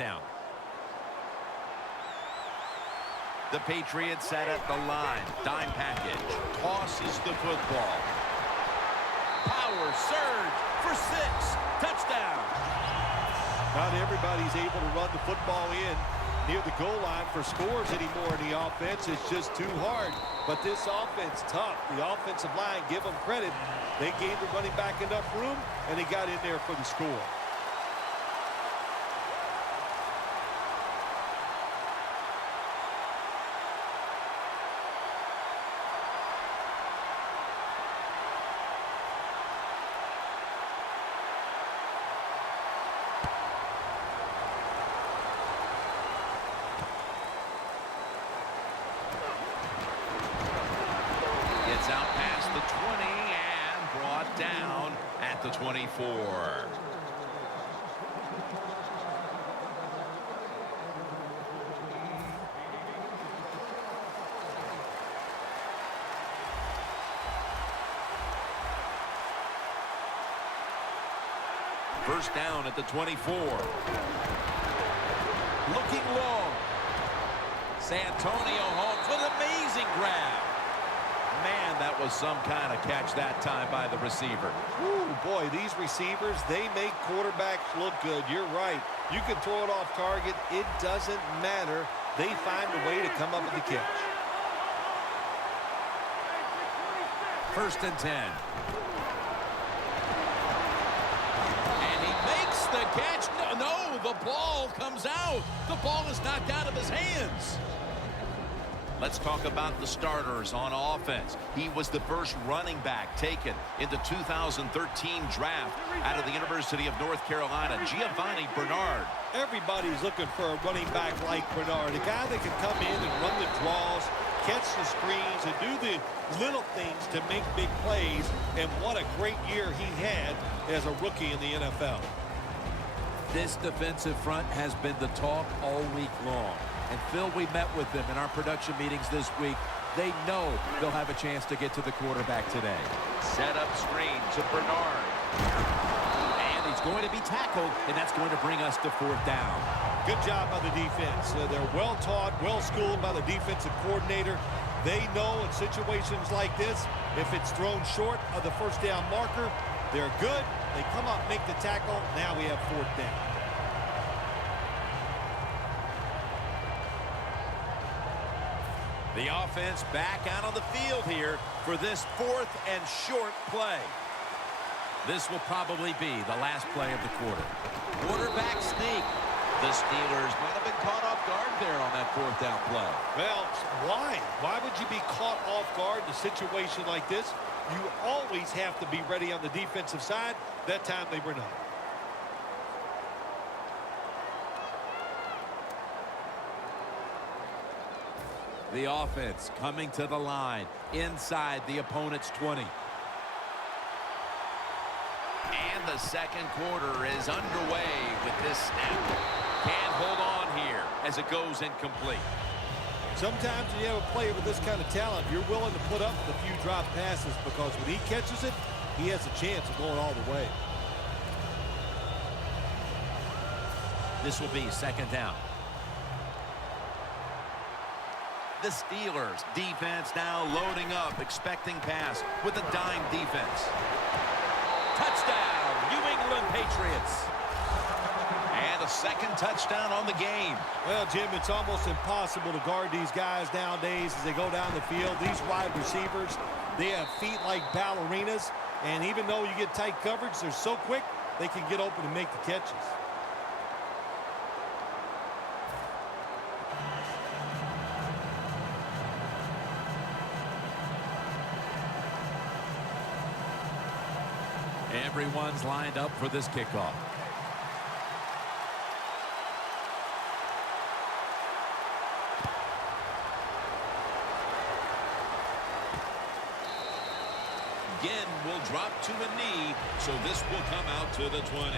down. The Patriots set at the line. Dime package. Tosses the football. Power surge for 6. Touchdown. Not everybody's able to run the football in near the goal line for scores anymore in the offense. It's just too hard. But this offense, tough. The offensive line, give them credit. They gave the running back enough room, and he got in there for the score. Out past the 20 and brought down at the 24. First down at the 24. Looking long. Santonio Holmes with an amazing grab. Man, that was some kind of catch that time by the receiver. Ooh, boy, these receivers, they make quarterbacks look good. You're right. You can throw it off target. It doesn't matter. They find a way to come up with the catch. First and 10. And he makes the catch. No, the ball comes out. The ball is knocked out of his hands. Let's talk about the starters on offense. He was the first running back taken in the 2013 draft out of the University of North Carolina, Giovanni Bernard. Everybody's looking for a running back like Bernard, a guy that can come in and run the draws, catch the screens, and do the little things to make big plays. And what a great year he had as a rookie in the NFL. This defensive front has been the talk all week long. And, Phil, we met with them in our production meetings this week. They know they'll have a chance to get to the quarterback today. Set up screen to Bernard. And he's going to be tackled, and that's going to bring us to 4th down. Good job by the defense. They're well-taught, well-schooled by the defensive coordinator. They know in situations like this, if it's thrown short of the first down marker, they're good. They come up, make the tackle. Now we have 4th down. The offense back out on the field here for this 4th and short play. This will probably be the last play of the quarter. Quarterback sneak. The Steelers might have been caught off guard there on that 4th down play. Well, why? Why would you be caught off guard in a situation like this? You always have to be ready on the defensive side. That time they were not. The offense coming to the line inside the opponent's 20. And the second quarter is underway with this snap. Can't hold on here as it goes incomplete. Sometimes when you have a player with this kind of talent, you're willing to put up with a few drop passes because when he catches it, he has a chance of going all the way. This will be 2nd down. The Steelers defense now loading up, expecting pass with a dime defense. Touchdown, New England Patriots. And a second touchdown on the game. Well, Jim, it's almost impossible to guard these guys nowadays as they go down the field. These wide receivers, they have feet like ballerinas. And even though you get tight coverage, they're so quick, they can get open and make the catches. Everyone's lined up for this kickoff. Again, will drop to a knee, so this will come out to the 20.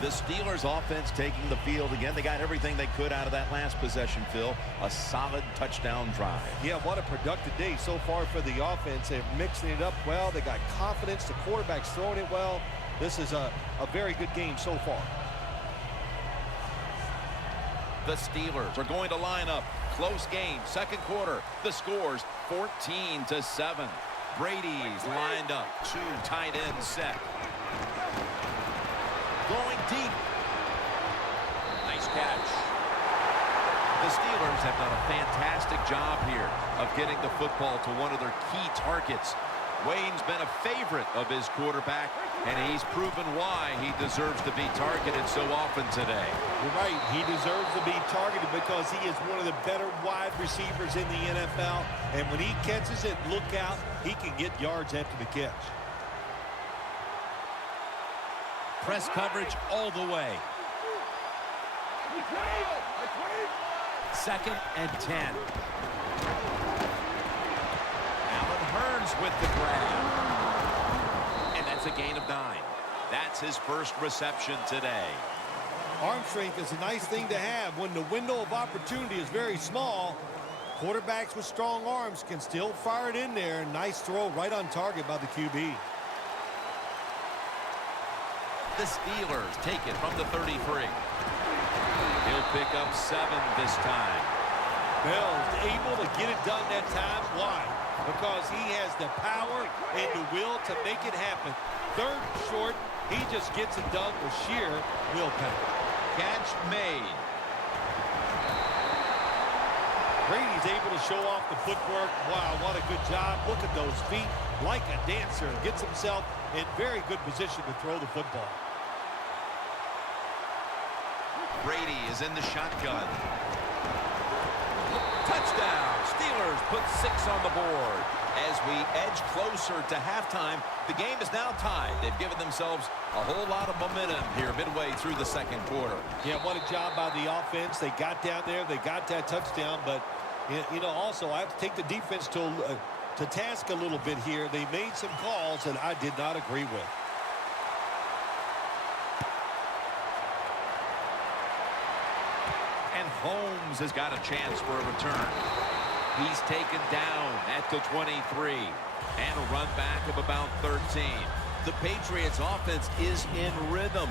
The Steelers offense taking the field again. They got everything they could out of that last possession, Phil. A solid touchdown drive. Yeah, what a productive day so far for the offense. They're mixing it up well. They got confidence. The quarterback's throwing it well. This is a very good game so far. The Steelers are going to line up. Close game, second quarter. The score's 14-7. Brady's lined up. Two tight ends set. Going deep. Nice catch. The Steelers have done a fantastic job here of getting the football to one of their key targets. Wayne's been a favorite of his quarterback, and he's proven why he deserves to be targeted so often today. You're right. He deserves to be targeted because he is one of the better wide receivers in the NFL. And when he catches it, look out, he can get yards after the catch. Press coverage all the way. Second and 10. Hearns with the grab. And that's a gain of 9. That's his first reception today. Arm strength is a nice thing to have when the window of opportunity is very small. Quarterbacks with strong arms can still fire it in there. Nice throw right on target by the QB. The Steelers take it from the 33. He'll pick up 7 this time. Bell's able to get it done that time. Why? Because he has the power and the will to make it happen. Third and short, he just gets it done with sheer willpower. Catch made. Brady's able to show off the footwork. Wow, what a good job. Look at those feet. Like a dancer. Gets himself in very good position to throw the football. Brady is in the shotgun. Touchdown. Steelers put 6 on the board. As we edge closer to halftime, the game is now tied. They've given themselves a whole lot of momentum here midway through the second quarter. Yeah, what a job by the offense. They got down there. They got that touchdown. But, you know, also I have to take the defense to task a little bit here. They made some calls that I did not agree with. And Holmes has got a chance for a return. He's taken down at the 23. And a run back of about 13. The Patriots offense is in rhythm.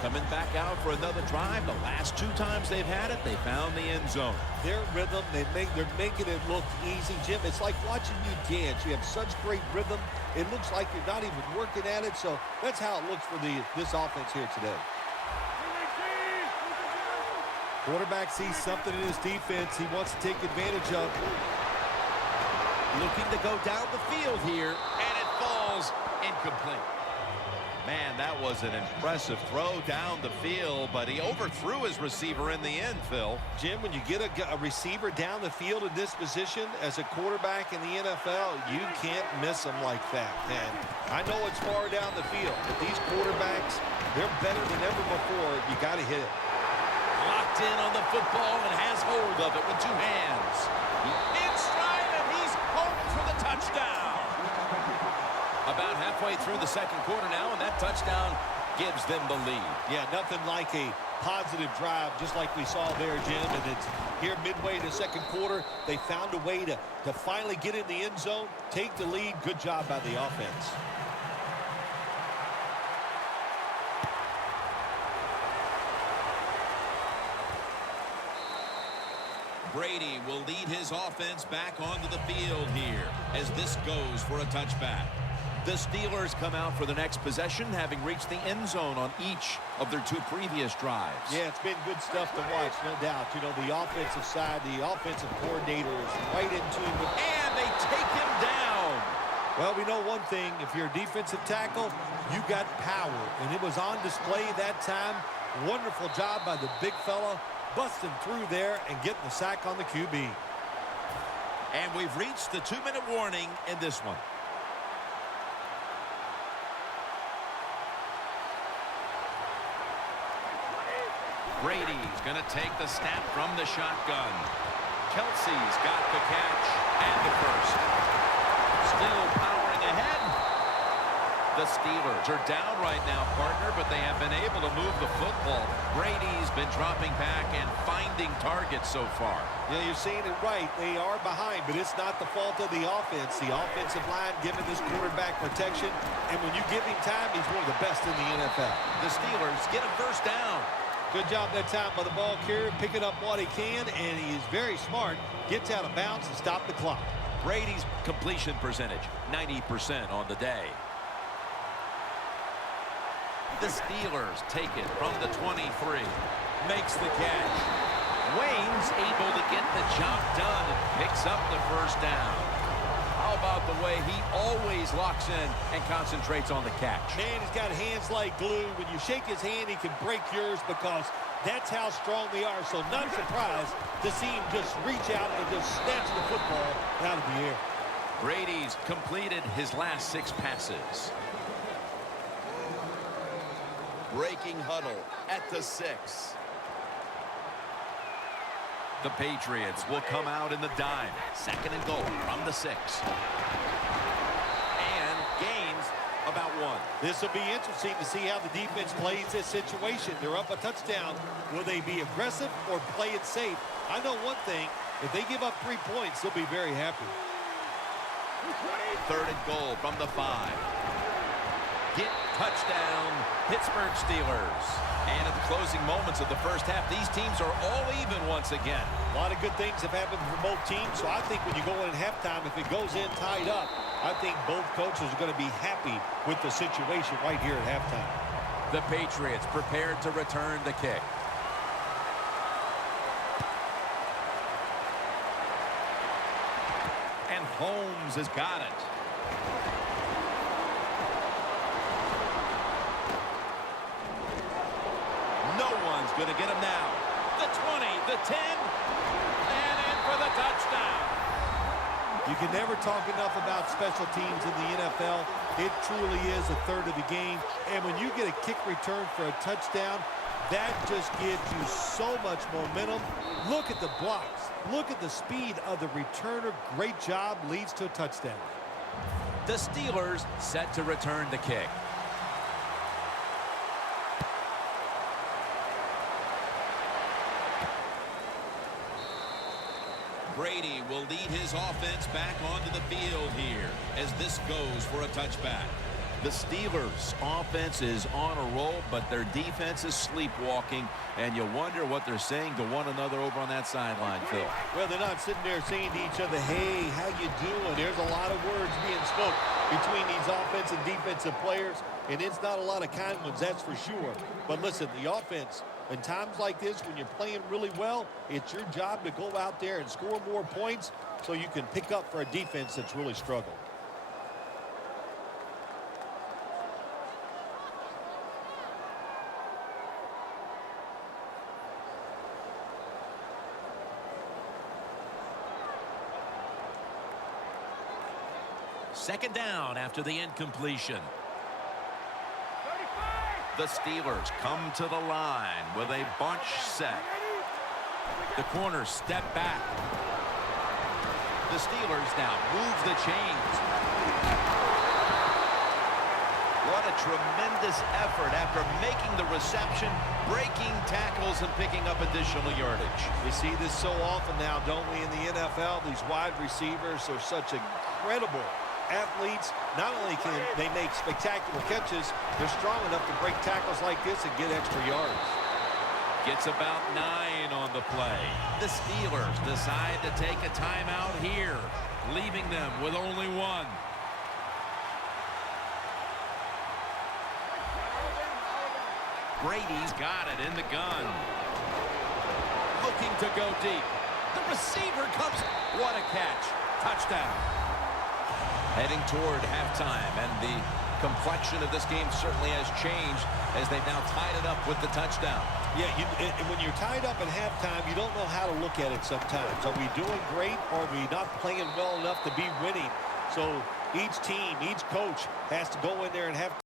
Coming back out for another drive. The last 2 times they've had it, they found the end zone. Their rhythm, they're making it look easy, Jim. It's like watching you dance. You have such great rhythm. It looks like you're not even working at it. So that's how it looks for this offense here today. Quarterback sees something in his defense he wants to take advantage of. Looking to go down the field here, and it falls incomplete. Man, that was an impressive throw down the field, but he overthrew his receiver in the end, Phil. Jim, when you get a receiver down the field in this position as a quarterback in the NFL, you can't miss them like that. And I know it's far down the field, but these quarterbacks, they're better than ever before. You got to hit it. Locked in on the football and has hold of it with 2 hands. In stride, and he's home for the touchdown. About halfway through the second quarter now, and that touchdown gives them the lead. Yeah, nothing like a positive drive, just like we saw there, Jim. And it's here midway in the second quarter. They found a way to finally get in the end zone, take the lead. Good job by the offense. Brady will lead his offense back onto the field here as this goes for a touchback. The Steelers come out for the next possession, having reached the end zone on each of their 2 previous drives. Yeah, it's been good stuff to watch, no doubt. You know, the offensive side, the offensive coordinator is right into it. And they take him down. Well, we know one thing. If you're a defensive tackle, you got power. And it was on display that time. Wonderful job by the big fella, busting through there and getting the sack on the QB. And we've reached the 2-minute warning in this one. Brady's going to take the snap from the shotgun. Kelsey's got the catch and the first. Still powering ahead. The Steelers are down right now, partner, but they have been able to move the football. Brady's been dropping back and finding targets so far. Yeah, you're saying it right. They are behind, but it's not the fault of the offense. The offensive line giving this quarterback protection, and when you give him time, he's one of the best in the NFL. The Steelers get a first down. Good job that time by the ball carrier, picking up what he can, and he is very smart. Gets out of bounds and stop the clock. Brady's completion percentage, 90% on the day. The Steelers take it from the 23. Makes the catch. Wayne's able to get the job done and picks up the first down. How about the way he always locks in and concentrates on the catch? Man, he's got hands like glue. When you shake his hand, he can break yours because that's how strong they are. So not surprised to see him just reach out and just snatch the football out of the air. Brady's completed his last 6 passes. Breaking huddle at the 6. The Patriots will come out in the dime. 2nd and goal from the 6. And gains about 1. This will be interesting to see how the defense plays this situation. They're up a touchdown. Will they be aggressive or play it safe? I know one thing. If they give up 3 points, they'll be very happy. 3rd and goal from the 5. Get touchdown, Pittsburgh Steelers. And at the closing moments of the first half, these teams are all even once again. A lot of good things have happened for both teams, so I think when you go in at halftime, if it goes in tied up, I think both coaches are going to be happy with the situation right here at halftime. The Patriots prepared to return the kick. And Holmes has got it. No one's going to get him now. The 20, the 10, and in for the touchdown. You can never talk enough about special teams in the NFL. It truly is a third of the game. And when you get a kick return for a touchdown, that just gives you so much momentum. Look at the blocks. Look at the speed of the returner. Great job, leads to a touchdown. The Steelers set to return the kick. Brady will lead his offense back onto the field here as this goes for a touchback. The Steelers' offense is on a roll, but their defense is sleepwalking, and you wonder what they're saying to one another over on that sideline, Phil. Well, they're not sitting there saying to each other, hey, how you doing? There's a lot of words being spoke between these offensive and defensive players, and it's not a lot of kind ones, that's for sure. But listen, the offense, in times like this, when you're playing really well, it's your job to go out there and score more points so you can pick up for a defense that's really struggled. Second down after the incompletion. The Steelers come to the line with a bunch set. The corners step back. The Steelers now move the chains. What a tremendous effort after making the reception, breaking tackles, and picking up additional yardage. We see this so often now, don't we, in the NFL? These wide receivers are such incredible athletes. Not only can they make spectacular catches, they're strong enough to break tackles like this and get extra yards. Gets about 9 on the play. The Steelers decide to take a timeout here, leaving them with only 1. Brady's got it in the gun. Looking to go deep. The receiver comes. What a catch. Touchdown. Heading toward halftime, and the complexion of this game certainly has changed as they've now tied it up with the touchdown. Yeah, when you're tied up at halftime, you don't know how to look at it sometimes. Are we doing great, or are we not playing well enough to be winning? So each team, each coach has to go in there and have